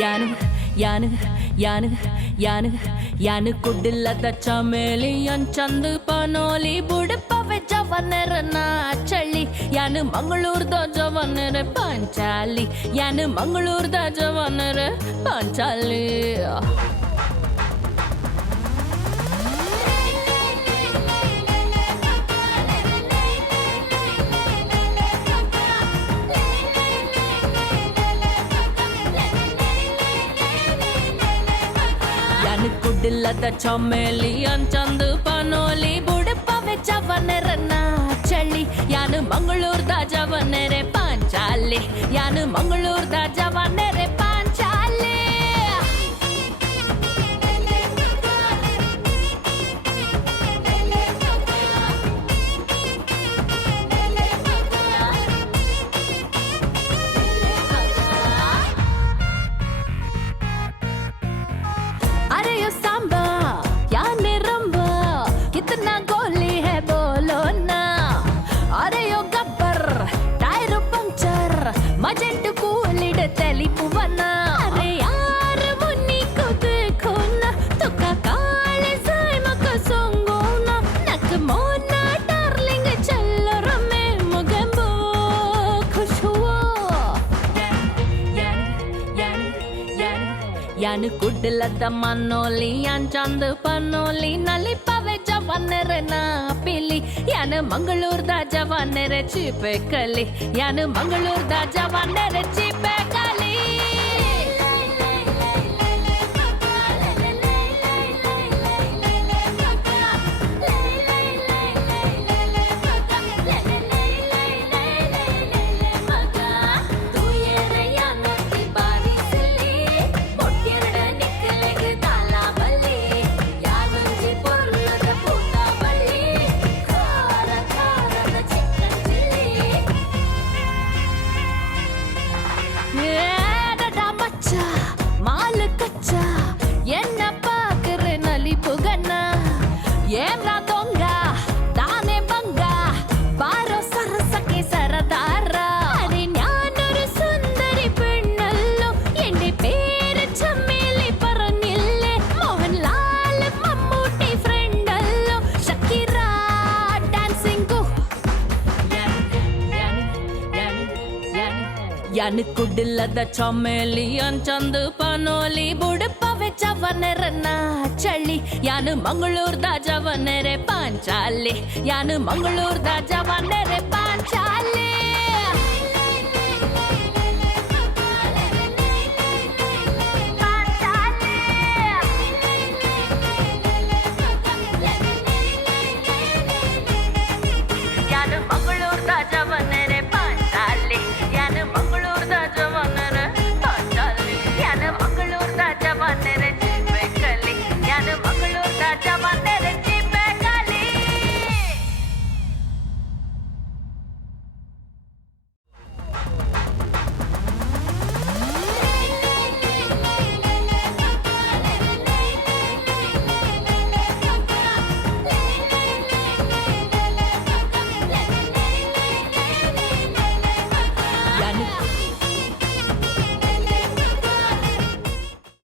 ಯಾನು ಯಾನು ಯಾನು ಯಾನು ಯಾನು ಕುಡ್ಡಿಲ್ಲದ ಚಮೇಲಿ ಚಂದ ಪನೋಲಿ ಬುಡಪವೆ ಜವನರನ ಚಳಿ ಯಾನು ಮಂಗಳೂರ್ದ ಜವನರ ಪಾಂಚಾಲಿ ಯಾನು ಮಂಗಳೂರ್ದ ಜವನರ ಪಾಂಚಾಲಿ ಕುಡ್ಡಿಲ್ಲದ ಚಮೇಲಿ ಚಂದ ಪನೋಲಿ ಬುಡಪವೆ ಜವನರನ ಚಳಿ ಯಾನು ಮಂಗಳೂರ್ದ ಜವನರೆ ಪಾಂಚಾಲಿ ಯಾನು ಮಂಗಳೂರ್ದ ಜವನರೆ ಪಾಂಚಾಲಿ मजेंट कूलिड तेलिपुवन अरे यार मुन्नी को देखो ना तुका काले जाए मका सोंगोना नक मोना डार्लिंग चलो रमे मुगंबो खुश हुआ यान कुड्डलद मनोली चंद पनोली नली पवे जवनरना पिली यान मंगलूर्द जवनरे चिपे कली यान मंगलूर्द जवनरे चिपे कली यान कुड्डिಲ್ಲದ ಚಮೇಲಿ ಚಂದ ಪನೋಲಿ ಬುಡಪವೆ ಜವನರನ ಚಳಿ ಯಾನು ಮಂಗಳೂರ್ದ ಜವನರೆ ಪಾಂಚಾಲಿ ಯಾನು ಮಂಗಳೂರ್ದ ಜವನರೆ ಪಾಂಚಾಲಿ